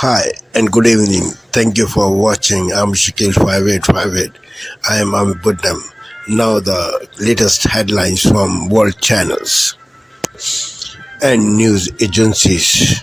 Hi and good evening. Thank you for watching. I'm Shakil 5858. I am Buddham. Now the latest headlines from world channels and news agencies.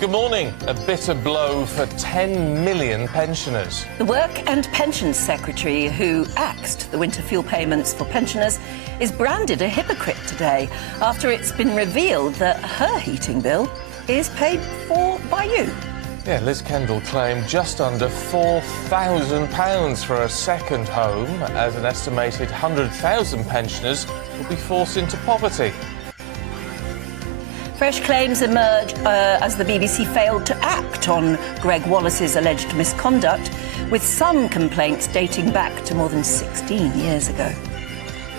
Good morning. A bitter blow for 10 million pensioners. The Work and Pensions Secretary who axed the winter fuel payments for pensioners is branded a hypocrite today after it's been revealed that her heating bill is paid for by you. Yeah, Liz Kendall claimed just under £4,000 for a second home as an estimated 100,000 pensioners will be forced into poverty. Fresh claims emerge as the BBC failed to act on Greg Wallace's alleged misconduct, with some complaints dating back to more than 16 years ago.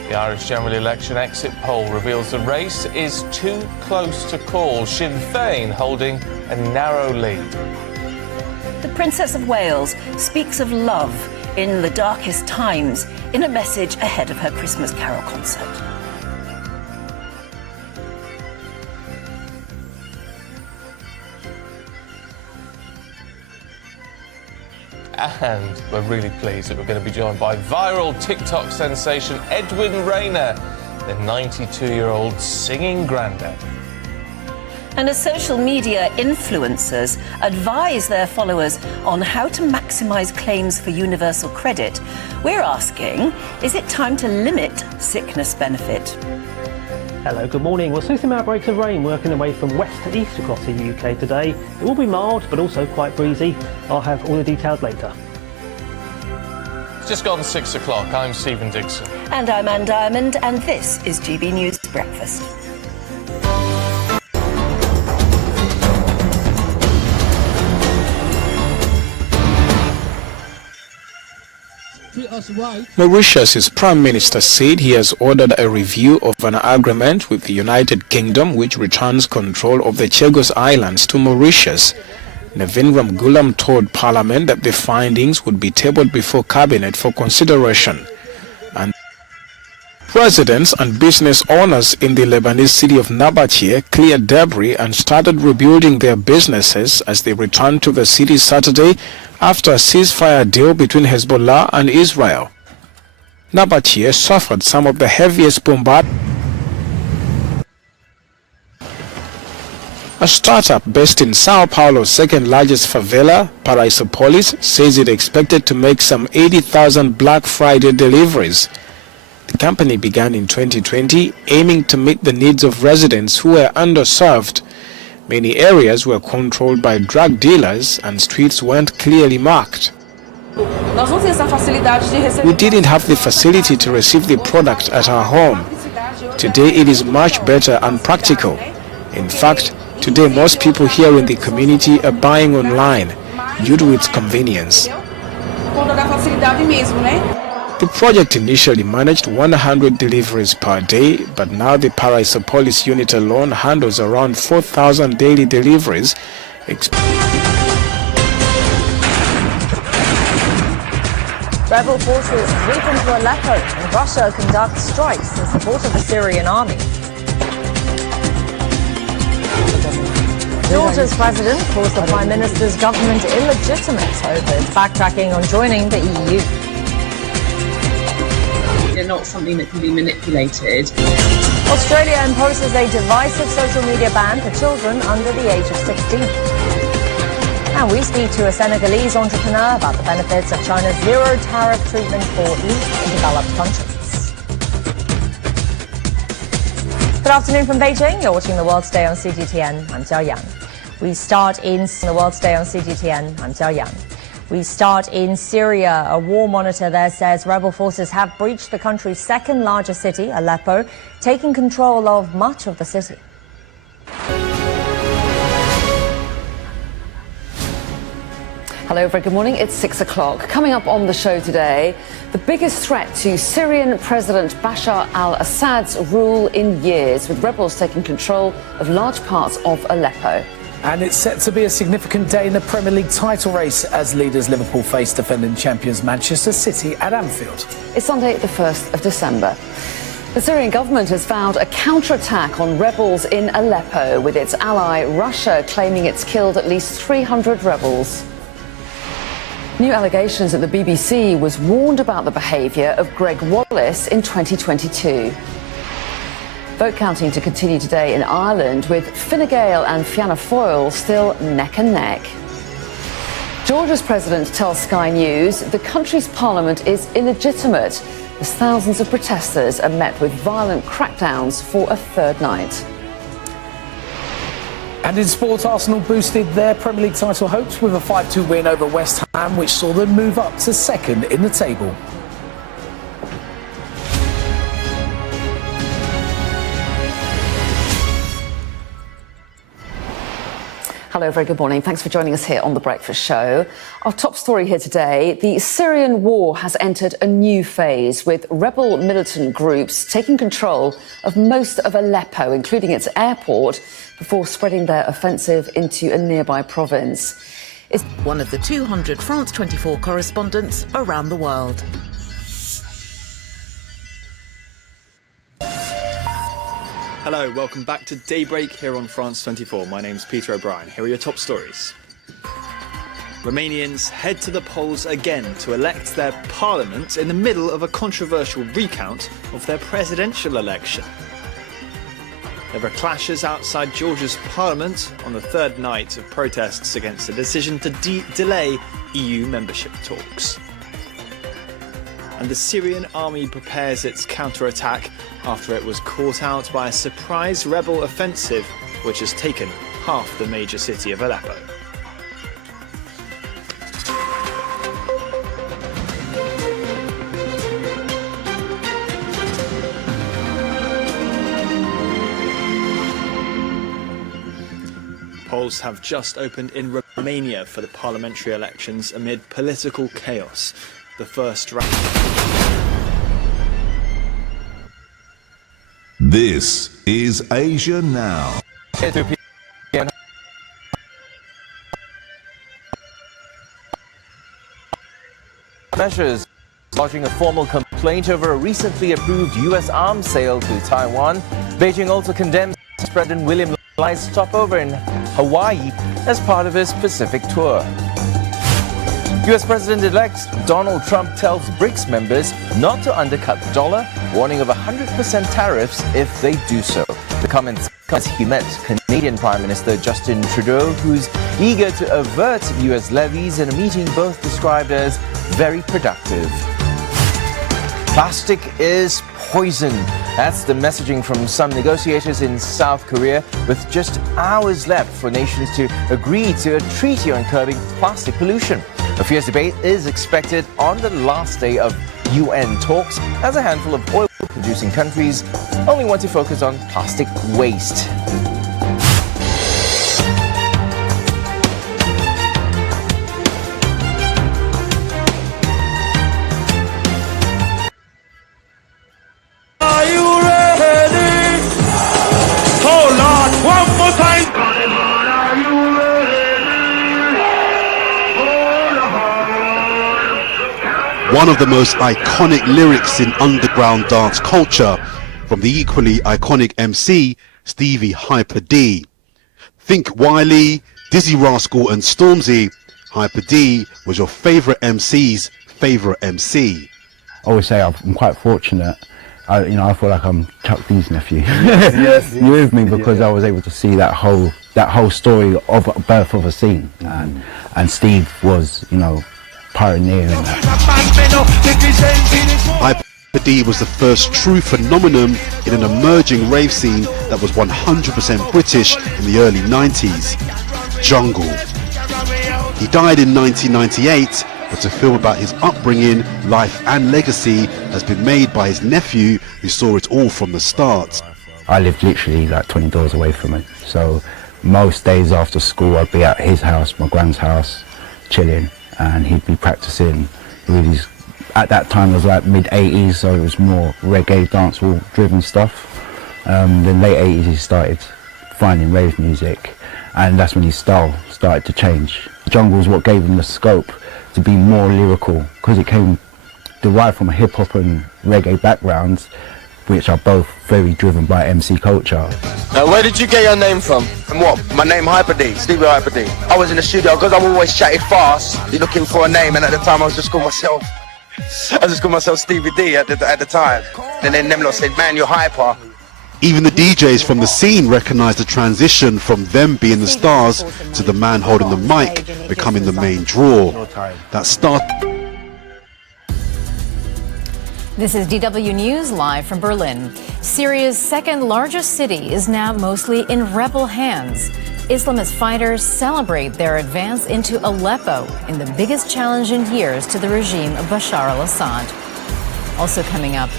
The Irish general election exit poll reveals the race is too close to call, Sinn Féin holding a narrow lead. The Princess of Wales speaks of love in the darkest times in a message ahead of her Christmas Carol concert. And we're really pleased that we're going to be joined by viral TikTok sensation Edwin Rayner, the 92-year-old singing granddad. And as social media influencers advise their followers on how to maximise claims for universal credit, we're asking, is it time to limit sickness benefit? Hello, good morning. Well, smoothing outbreaks of rain working their way from west to east across the UK today. It will be mild, but also quite breezy. I'll have all the details later. It's just gone 6 o'clock. I'm Stephen Dixon. And I'm Anne Diamond, and this is GB News Breakfast. Mauritius' Prime Minister said he has ordered a review of an agreement with the United Kingdom which returns control of the Chagos Islands to Mauritius. Navin Ramgoolam told Parliament that the findings would be tabled before Cabinet for consideration. And residents and business owners in the Lebanese city of Nabatea cleared debris and started rebuilding their businesses as they returned to the city Saturday after a ceasefire deal between Hezbollah and Israel. Nabatea suffered some of the heaviest bombardment. A startup based in Sao Paulo's second-largest favela, Paraisópolis, says it expected to make some 80,000 Black Friday deliveries. The company began in 2020, aiming to meet the needs of residents who were underserved. Many areas were controlled by drug dealers and streets weren't clearly marked. We didn't have the facility to receive the product at our home. Today it is much better and practical. In fact, today most people here in the community are buying online due to its convenience. The project initially managed 100 deliveries per day, but now the Paraisópolis unit alone handles around 4,000 daily deliveries. Rebel forces sweep into Aleppo and Russia conducts strikes in support of the Syrian army. Georgia's president calls the Prime Minister's government illegitimate over its backtracking on joining the EU. They're not something that can be manipulated. Australia imposes a divisive social media ban for children under the age of 16. And we speak to a Senegalese entrepreneur about the benefits of China's zero tariff treatment for each developed countries. Good afternoon from Beijing. You're watching The World Today on CGTN. I'm Jiao Yang. We start in The World Today on CGTN. I'm Jiao Yang. We start in Syria. A war monitor there says rebel forces have breached the country's second largest city, Aleppo, taking control of much of the city. Hello, very good morning. It's 6 o'clock. Coming up on the show today, the biggest threat to Syrian President Bashar al-Assad's rule in years, with rebels taking control of large parts of Aleppo. And it's set to be a significant day in the Premier League title race as leaders Liverpool face defending champions Manchester City at Anfield. It's Sunday, the 1st of December. The Syrian government has vowed a counterattack on rebels in Aleppo, with its ally Russia claiming it's killed at least 300 rebels. New allegations that the BBC was warned about the behaviour of Greg Wallace in 2022. Vote counting to continue today in Ireland, with Fine Gael and Fianna Fáil still neck and neck. Georgia's president tells Sky News the country's parliament is illegitimate as thousands of protesters are met with violent crackdowns for a third night. And in sport, Arsenal boosted their Premier League title hopes with a 5-2 win over West Ham, which saw them move up to second in the table. Hello, very good morning. Thanks for joining us here on The Breakfast Show. Our top story here today, the Syrian war has entered a new phase, with rebel militant groups taking control of most of Aleppo, including its airport, before spreading their offensive into a nearby province. It's one of the 200 France 24 correspondents around the world. Hello, welcome back to Daybreak here on France 24. My name's Peter O'Brien. Here are your top stories. Romanians head to the polls again to elect their parliament in the middle of a controversial recount of their presidential election. There were clashes outside Georgia's parliament on the third night of protests against a decision to delay EU membership talks. And the Syrian army prepares its counterattack after it was caught out by a surprise rebel offensive which has taken half the major city of Aleppo. Polls have just opened in Romania for the parliamentary elections amid political chaos. The first round. This is Asia Now. Measures lodging a formal complaint over a recently approved U.S. arms sale to Taiwan. Beijing also condemns President William Lai's stopover in Hawaii as part of his Pacific tour. U.S. President-elect Donald Trump tells BRICS members not to undercut the dollar, warning of 100% tariffs if they do so. The comments come as he met Canadian Prime Minister Justin Trudeau, who's eager to avert U.S. levies in a meeting both described as very productive. Plastic is poison. That's the messaging from some negotiators in South Korea, with just hours left for nations to agree to a treaty on curbing plastic pollution. A fierce debate is expected on the last day of UN talks, as a handful of oil-producing countries only want to focus on plastic waste. Are you ready? Oh Lord, one more time. Are you ready? One of the most iconic lyrics in underground dance culture, from the equally iconic MC Stevie Hyper D. Think Wiley, Dizzy Rascal and Stormzy. Hyper D was your favourite MC's favourite MC. I always say I'm quite fortunate. I feel like I'm Chuck D's nephew. Yes, You with me, because I was able to see that whole story of a birth of a scene, and Steve was, pioneering that. Hyper D was the first true phenomenon in an emerging rave scene that was 100% British in the early 90s. Jungle. He died in 1998, but a film about his upbringing, life and legacy has been made by his nephew, who saw it all from the start. I lived literally like 20 doors away from him, so most days after school I'd be at his house, my grand's house, chilling, and he'd be practicing with his, at that time it was like mid-80s, so it was more reggae, dancehall driven stuff. Then late 80s he started finding rave music, and that's when his style started to change. Jungle is what gave him the scope to be more lyrical, because it came derived from a hip-hop and reggae backgrounds, which are both very driven by MC culture. Where did you get your name from? And what? My name Hyper D, Stevie Hyper D. I was in the studio, because I'm always chatting fast, you're looking for a name, and at the time I just called myself Stevie D at the time. And then them lot said, man, you're Hyper. Even the DJs from the scene recognised the transition from them being the stars to the man holding the mic becoming the main draw. That start. This is DW News live from Berlin. Syria's second largest city is now mostly in rebel hands. Islamist fighters celebrate their advance into Aleppo in the biggest challenge in years to the regime of Bashar al-Assad. Also coming up,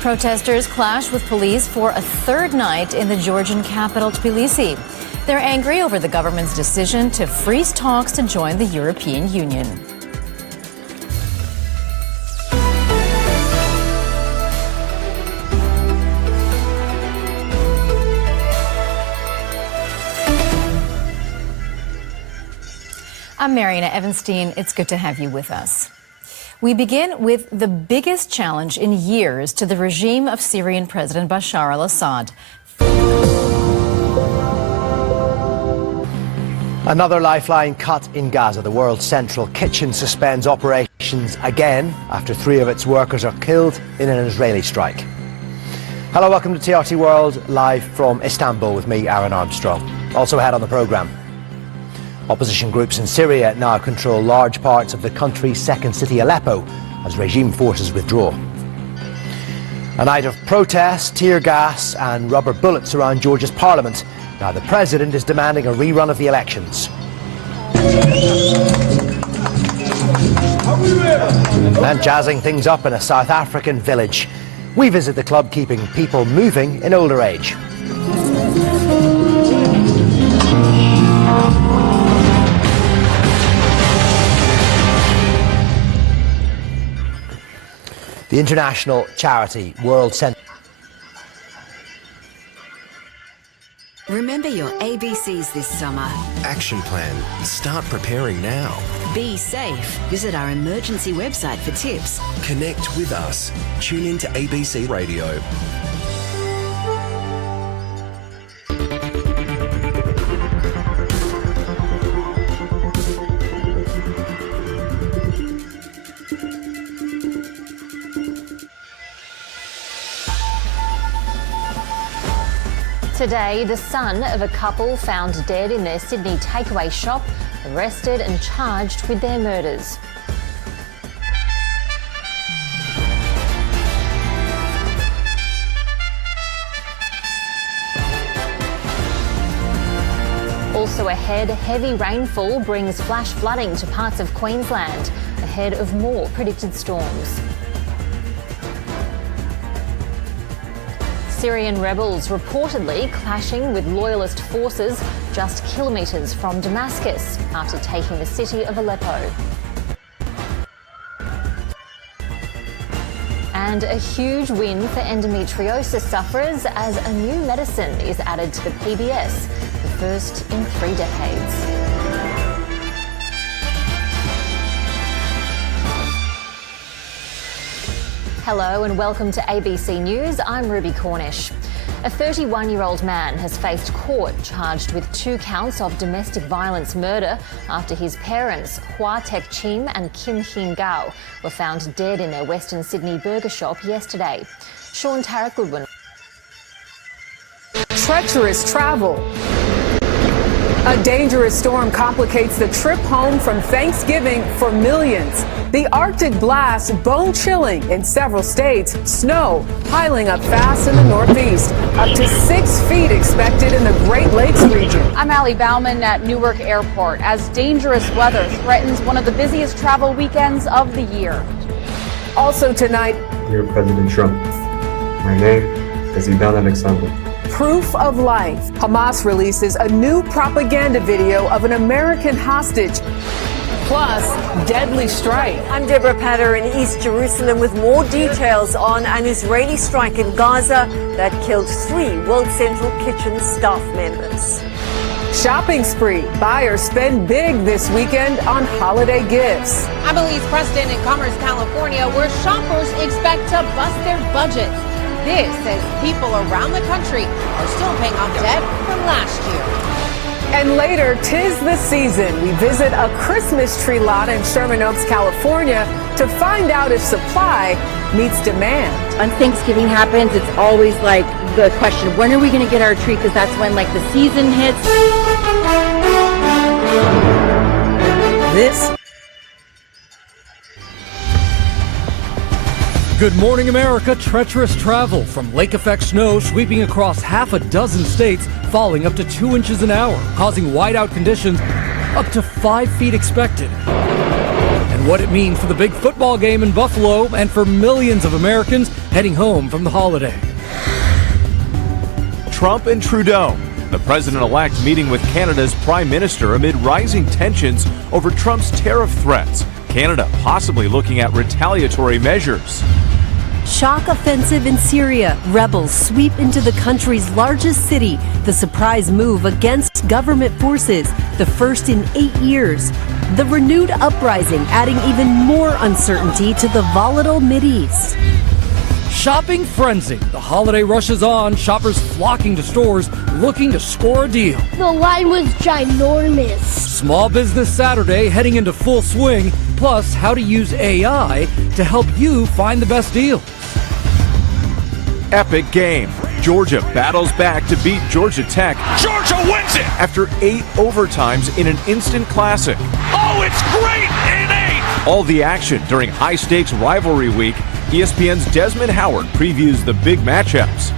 protesters clash with police for a third night in the Georgian capital Tbilisi. They're angry over the government's decision to freeze talks to join the European Union. I'm Mariana Evanstein. It's good to have you with us. We begin with the biggest challenge in years to the regime of Syrian President Bashar al-Assad. Another lifeline cut in Gaza. The world's central kitchen suspends operations again after 3 of its workers are killed in an Israeli strike. Hello, welcome to TRT World, live from Istanbul with me, Aaron Armstrong. Also ahead on the programme. Opposition groups in Syria now control large parts of the country's second city, Aleppo, as regime forces withdraw. A night of protest, tear gas and rubber bullets around Georgia's parliament. Now the president is demanding a rerun of the elections. And jazzing things up in a South African village. We visit the club keeping people moving in older age. The international charity World Centre. Remember your ABCs this summer. Action plan. Start preparing now. Be safe. Visit our emergency website for tips. Connect with us. Tune in to ABC Radio. Today, the son of a couple found dead in their Sydney takeaway shop, arrested and charged with their murders. Also ahead, heavy rainfall brings flash flooding to parts of Queensland, ahead of more predicted storms. Syrian rebels reportedly clashing with loyalist forces just kilometres from Damascus after taking the city of Aleppo. And a huge win for endometriosis sufferers as a new medicine is added to the PBS, the first in 3 decades. Hello and welcome to ABC News. I'm Ruby Cornish. A 31-year-old man has faced court charged with 2 counts of domestic violence murder after his parents, Hua Tek Chim and Kim Hin Gao, were found dead in their Western Sydney burger shop yesterday. Sean Tarrant Goodwin. Treacherous travel. A dangerous storm complicates the trip home from Thanksgiving for millions. The Arctic blast bone-chilling in several states. Snow piling up fast in the Northeast. Up to 6 feet expected in the Great Lakes region. I'm Allie Bauman at Newark Airport as dangerous weather threatens one of the busiest travel weekends of the year. Also tonight, Dear President Trump, my name is Idan Alexander. Proof of life. Hamas releases a new propaganda video of an American hostage. Plus, deadly strike. I'm Deborah Patter in East Jerusalem with more details on an Israeli strike in Gaza that killed 3 World Central Kitchen staff members. Shopping spree. Buyers spend big this weekend on holiday gifts. I'm Elise Preston in Commerce, California, where shoppers expect to bust their budgets. This says people around the country are still paying off debt from last year. And later, 'tis the season. We visit a Christmas tree lot in Sherman Oaks, California, to find out if supply meets demand. When Thanksgiving happens, it's always like the question, when are we going to get our tree? Because that's when like the season hits. This. Good morning, America. Treacherous travel from lake effect snow sweeping across half a dozen states, falling up to 2 inches an hour, causing whiteout conditions up to 5 feet expected. And what it means for the big football game in Buffalo and for millions of Americans heading home from the holiday. Trump and Trudeau. The president-elect meeting with Canada's prime minister amid rising tensions over Trump's tariff threats. Canada possibly looking at retaliatory measures. Shock offensive in Syria. Rebels sweep into the country's largest city. The surprise move against government forces, the first in 8 years. The renewed uprising adding even more uncertainty to the volatile Mideast. Shopping frenzy. The holiday rush is on. Shoppers flocking to stores looking to score a deal. The line was ginormous. Small Business Saturday heading into full swing. Plus, how to use AI to help you find the best deal. Epic game. Georgia battles back to beat Georgia Tech. Georgia wins it! After 8 overtimes in an instant classic. Oh, it's great in 8! All the action during high-stakes rivalry week. ESPN's Desmond Howard previews the big matchups.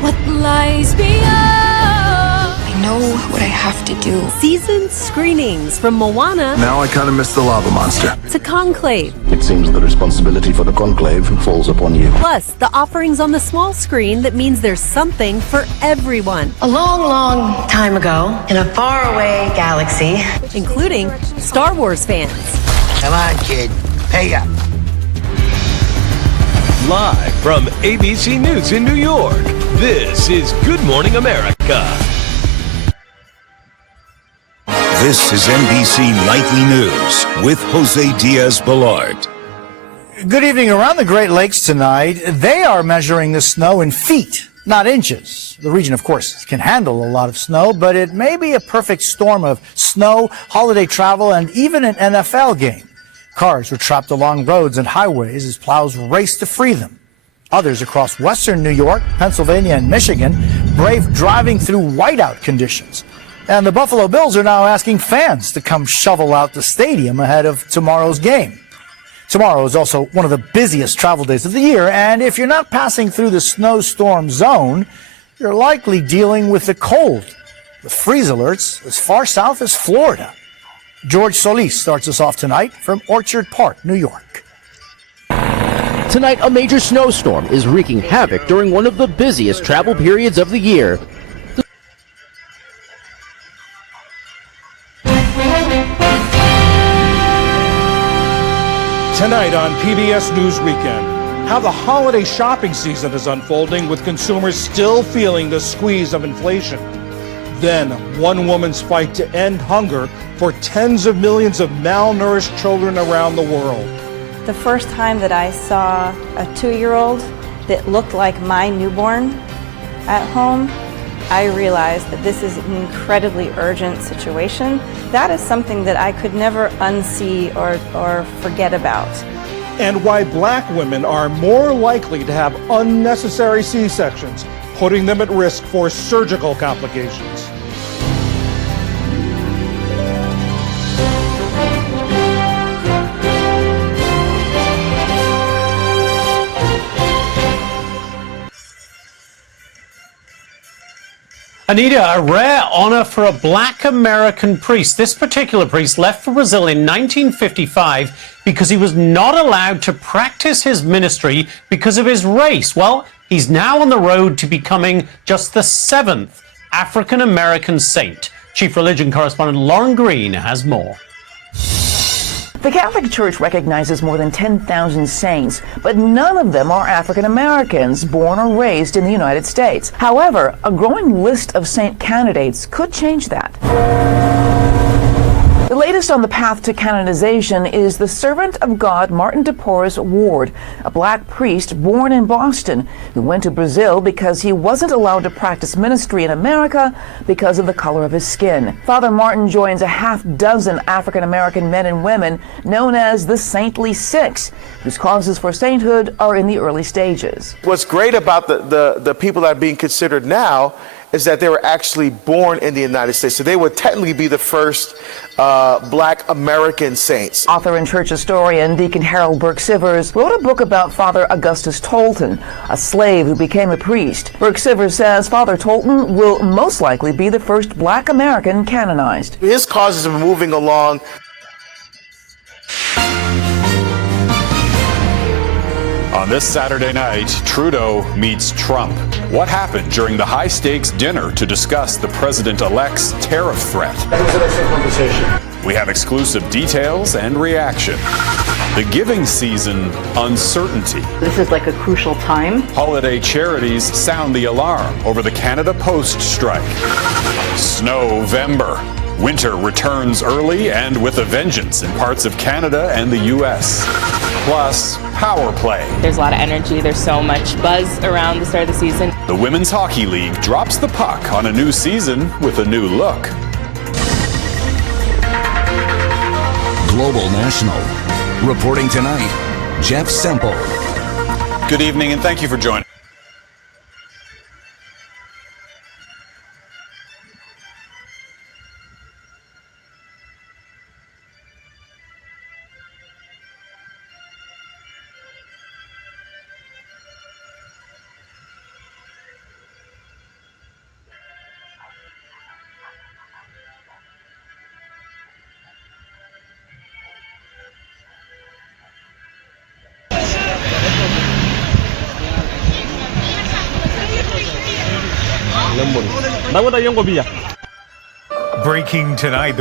What lies beyond? I know what I have to do. Season screenings from Moana Now I kind of miss the lava monster. to Conclave. It seems the responsibility for the conclave falls upon you. Plus, the offerings on the small screen that means there's something for everyone. A long, long time ago, in a faraway galaxy, including Star Wars fans. Come on, kid. Pay up. Live from ABC News in New York, this is Good Morning America. This is NBC Nightly News with Jose Diaz-Balart. Good evening. Around the Great Lakes tonight, they are measuring the snow in feet, not inches. The region, of course, can handle a lot of snow, but it may be a perfect storm of snow, holiday travel, and even an NFL game. Cars were trapped along roads and highways as plows raced to free them. Others across western New York, Pennsylvania, and Michigan braved driving through whiteout conditions. And the Buffalo Bills are now asking fans to come shovel out the stadium ahead of tomorrow's game. Tomorrow is also one of the busiest travel days of the year, and if you're not passing through the snowstorm zone, you're likely dealing with the cold, with freeze alerts as far south as Florida. George Solis starts us off tonight from Orchard Park, New York. Tonight, a major snowstorm is wreaking havoc during one of the busiest travel periods of the year. Tonight on PBS News Weekend, how the holiday shopping season is unfolding with consumers still feeling the squeeze of inflation. Then, one woman's fight to end hunger for tens of millions of malnourished children around the world. The first time that I saw a 2-year-old that looked like my newborn at home, I realized that this is an incredibly urgent situation. That is something that I could never unsee or forget about. And why black women are more likely to have unnecessary C-sections, putting them at risk for surgical complications. Anita, a rare honor for a black American priest. This particular priest left for Brazil in 1955 because he was not allowed to practice his ministry because of his race. Well, he's now on the road to becoming just the 7th African American saint. Chief Religion correspondent Lauren Green has more. The Catholic Church recognizes more than 10,000 saints, but none of them are African Americans born or raised in the United States. However, a growing list of saint candidates could change that. The latest on the path to canonization is the servant of God Martin de Porres Ward, a black priest born in Boston who went to Brazil because he wasn't allowed to practice ministry in America because of the color of his skin. Father Martin joins a half dozen African American men and women known as the Saintly Six, whose causes for sainthood are in the early stages. What's great about the people that are being considered now is that they were actually born in the United States. So they would technically be the first black American saints. Author and church historian Deacon Harold Burke-Sivers wrote a book about Father Augustus Tolton, a slave who became a priest. Burke-Sivers says Father Tolton will most likely be the first black American canonized. His causes are moving along. On this Saturday night, Trudeau meets Trump. What happened during the high-stakes dinner to discuss the president-elect's tariff threat? We have exclusive details and reaction. The giving season uncertainty. This is like a crucial time. Holiday charities sound the alarm over the Canada Post strike. Snowvember. Winter returns early and with a vengeance in parts of Canada and the U.S. Plus, power play. There's a lot of energy. There's so much buzz around the start of the season. The Women's Hockey League drops the puck on a new season with a new look. Global National. Reporting tonight, Jeff Semple. Good evening and thank you for joining. Breaking tonight,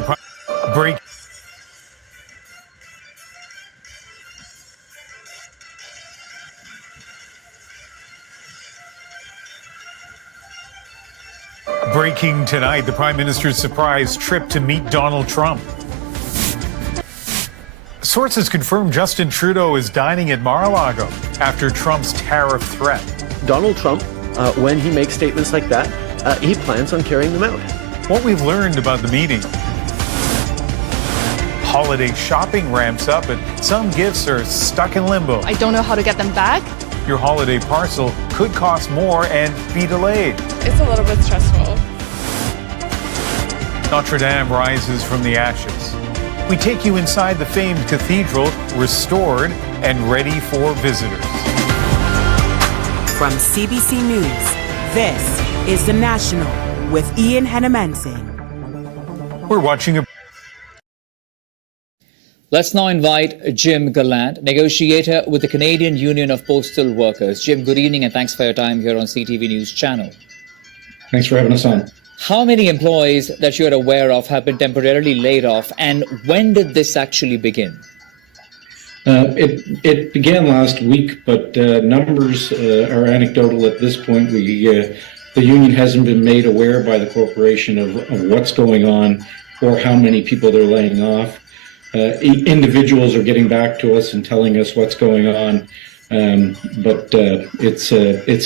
Breaking tonight, the Prime Minister's surprise trip to meet Donald Trump. Sources confirm Justin Trudeau is dining at Mar-a-Lago after Trump's tariff threat. Donald Trump, when he makes statements like that, he plans on carrying them out. What we've learned about the meeting. Holiday shopping ramps up, but some gifts are stuck in limbo. I don't know how to get them back. Your holiday parcel could cost more and be delayed. It's a little bit stressful. Notre Dame rises from the ashes. We take you inside the famed cathedral, restored and ready for visitors. From CBC News, this is The National with Ian Hanamansi. We're watching a... Let's now invite Jim Gallant, negotiator with the Canadian Union of Postal Workers. Jim, good evening and thanks for your time here on CTV News Channel. Thanks for having us on. How many employees that you're aware of have been temporarily laid off, and when did this actually begin? It began last week, but numbers are anecdotal at this point. The union hasn't been made aware by the corporation of what's going on or how many people they're laying off. Individuals are getting back to us and telling us what's going on, but it's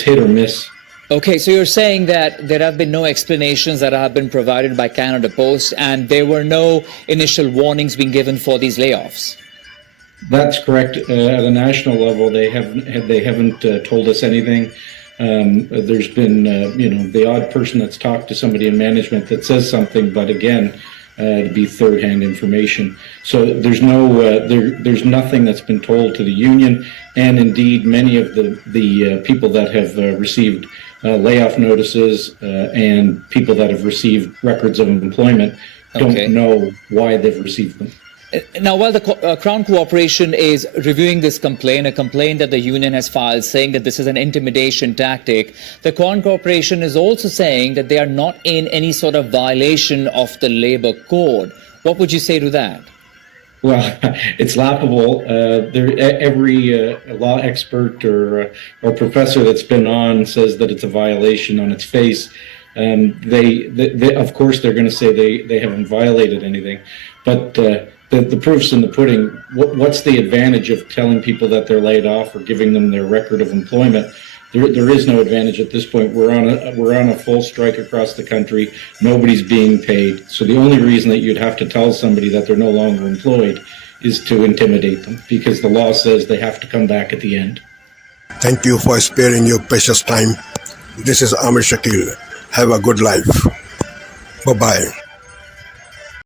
hit or miss. Okay, so you're saying that there have been no explanations that have been provided by Canada Post, and there were no initial warnings being given for these layoffs? That's correct. At a national level, they haven't told us anything. There's been, the odd person that's talked to somebody in management that says something, but again, to be third-hand information. So there's there's nothing that's been told to the union, and indeed, many of the people that have received layoff notices and people that have received records of employment don't know why they've received them. Now, while the Crown Corporation is reviewing this complaint, a complaint that the union has filed saying that this is an intimidation tactic, the Crown Corporation is also saying that they are not in any sort of violation of the labor code. What would you say to that? Well, it's laughable. Every law expert or professor that's been on says that it's a violation on its face. They of course, they're going to say they haven't violated anything, but the proof's in the pudding. What's the advantage of telling people that they're laid off or giving them their record of employment? There is no advantage at this point. We're on a full strike across the country. Nobody's being paid. So the only reason that you'd have to tell somebody that they're no longer employed is to intimidate them, because the law says they have to come back at the end. Thank you for sparing your precious time. This is Amir Shakil. Have a good life. Bye-bye.